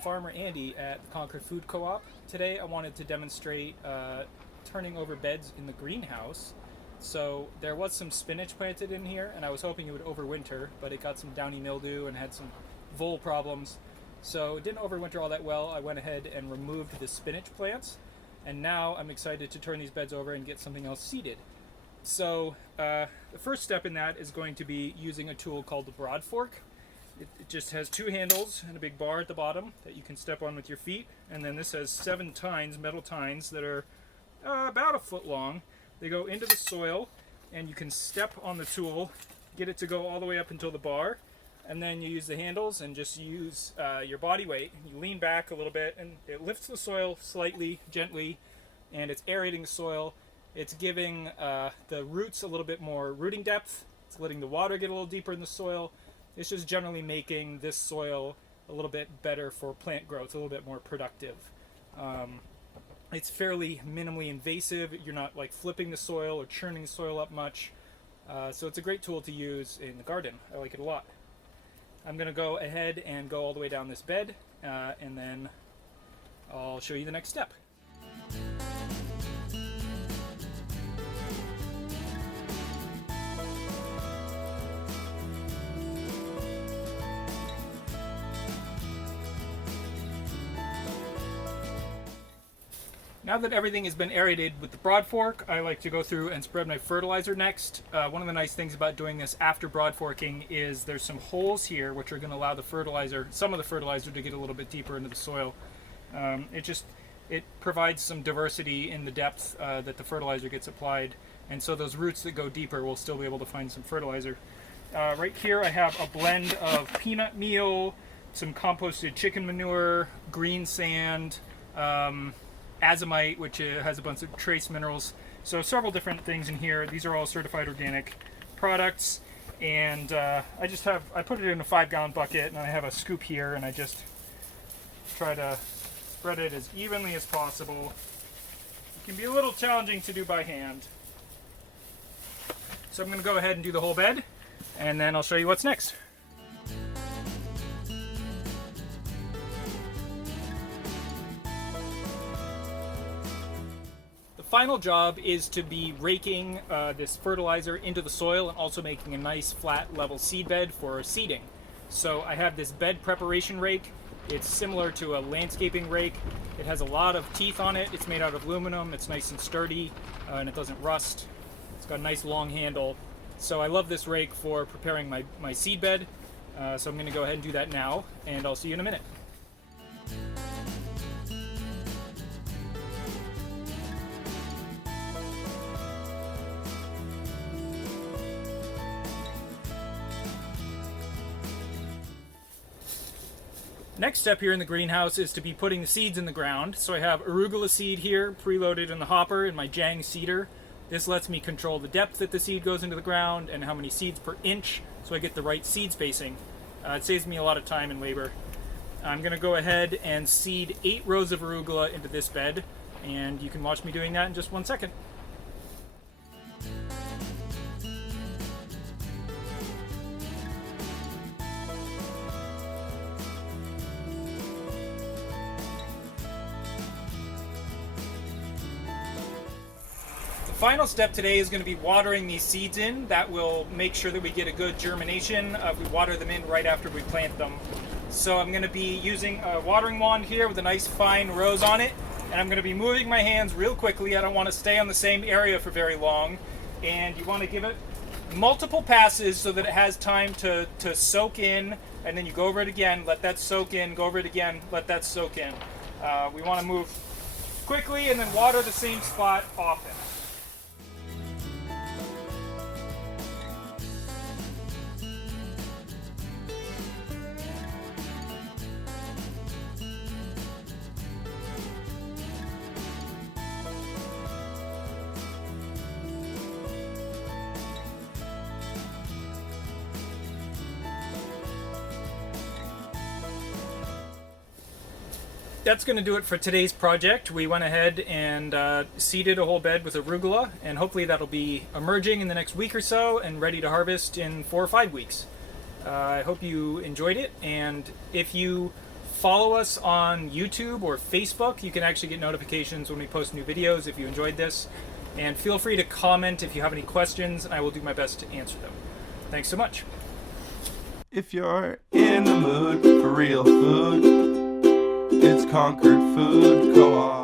Farmer Andy at the Concord Food Co-op. Today I wanted to demonstrate turning over beds in the greenhouse. So there was some spinach planted in here and I was hoping it would overwinter, but it got some downy mildew and had some vole problems. So it didn't overwinter all that well. I went ahead and removed the spinach plants, and now I'm excited to turn these beds over and get something else seeded. So the first step in that is going to be using a tool called the broad fork. It just has two handles and a big bar at the bottom that you can step on with your feet, and then this has 7 tines, metal tines that are about a foot long. They go into the soil and you can step on the tool, get it to go all the way up until the bar, and then you use the handles and just use your body weight. You lean back a little bit and it lifts the soil slightly, gently, and it's aerating the soil. It's giving the roots a little bit more rooting depth. It's letting the water get a little deeper in the soil. It's just generally making this soil a little bit better for plant growth, a little bit more productive. It's fairly minimally invasive. You're not like flipping the soil or churning the soil up much. So it's a great tool to use in the garden. I like it a lot. I'm going to go ahead and go all the way down this bed, and then I'll show you the next step. Now that everything has been aerated with the broad fork, I like to go through and spread my fertilizer next. One of the nice things about doing this after broad forking is there's some holes here which are going to allow the fertilizer, some of the fertilizer, to get a little bit deeper into the soil. It provides some diversity in the depth that the fertilizer gets applied, and so those roots that go deeper will still be able to find some fertilizer. Right here I have a blend of peanut meal, some composted chicken manure, green sand, azomite, which has a bunch of trace minerals. So several different things in here. These are all certified organic products, and I put it in a 5-gallon bucket, and I have a scoop here, and I just try to spread it as evenly as possible. It can be a little challenging to do by hand. So I'm going to go ahead and do the whole bed, and then I'll show you what's next. Final job is to be raking this fertilizer into the soil and also making a nice flat level seed bed for seeding. So I have this bed preparation rake. It's similar to a landscaping rake. It has a lot of teeth on it. It's made out of aluminum. It's nice and sturdy, and it doesn't rust. It's got a nice long handle. So I love this rake for preparing my seed bed. So I'm going to go ahead and do that now, and I'll see you in a minute. Next step here in the greenhouse is to be putting the seeds in the ground. So I have arugula seed here preloaded in the hopper in my Jang seeder. This lets me control the depth that the seed goes into the ground and how many seeds per inch, so I get the right seed spacing. It saves me a lot of time and labor. I'm going to go ahead and seed 8 rows of arugula into this bed, and you can watch me doing that in just 1 second. The final step today is going to be watering these seeds in. That will make sure that we get a good germination if we water them in right after we plant them. So I'm going to be using a watering wand here with a nice fine rose on it, and I'm going to be moving my hands real quickly. I don't want to stay on the same area for very long, and you want to give it multiple passes so that it has time to soak in, and then you go over it again, let that soak in, go over it again, let that soak in. We want to move quickly and then water the same spot often. That's going to do it for today's project. We went ahead and seeded a whole bed with arugula, and hopefully that'll be emerging in the next week or so and ready to harvest in 4 or 5 weeks. I hope you enjoyed it, and if you follow us on YouTube or Facebook. You can actually get notifications when we post new videos if you enjoyed this. And feel free to comment if you have any questions, and I will do my best to answer them. Thanks so much. If you're in the mood for real food, it's Concord Food Co-op.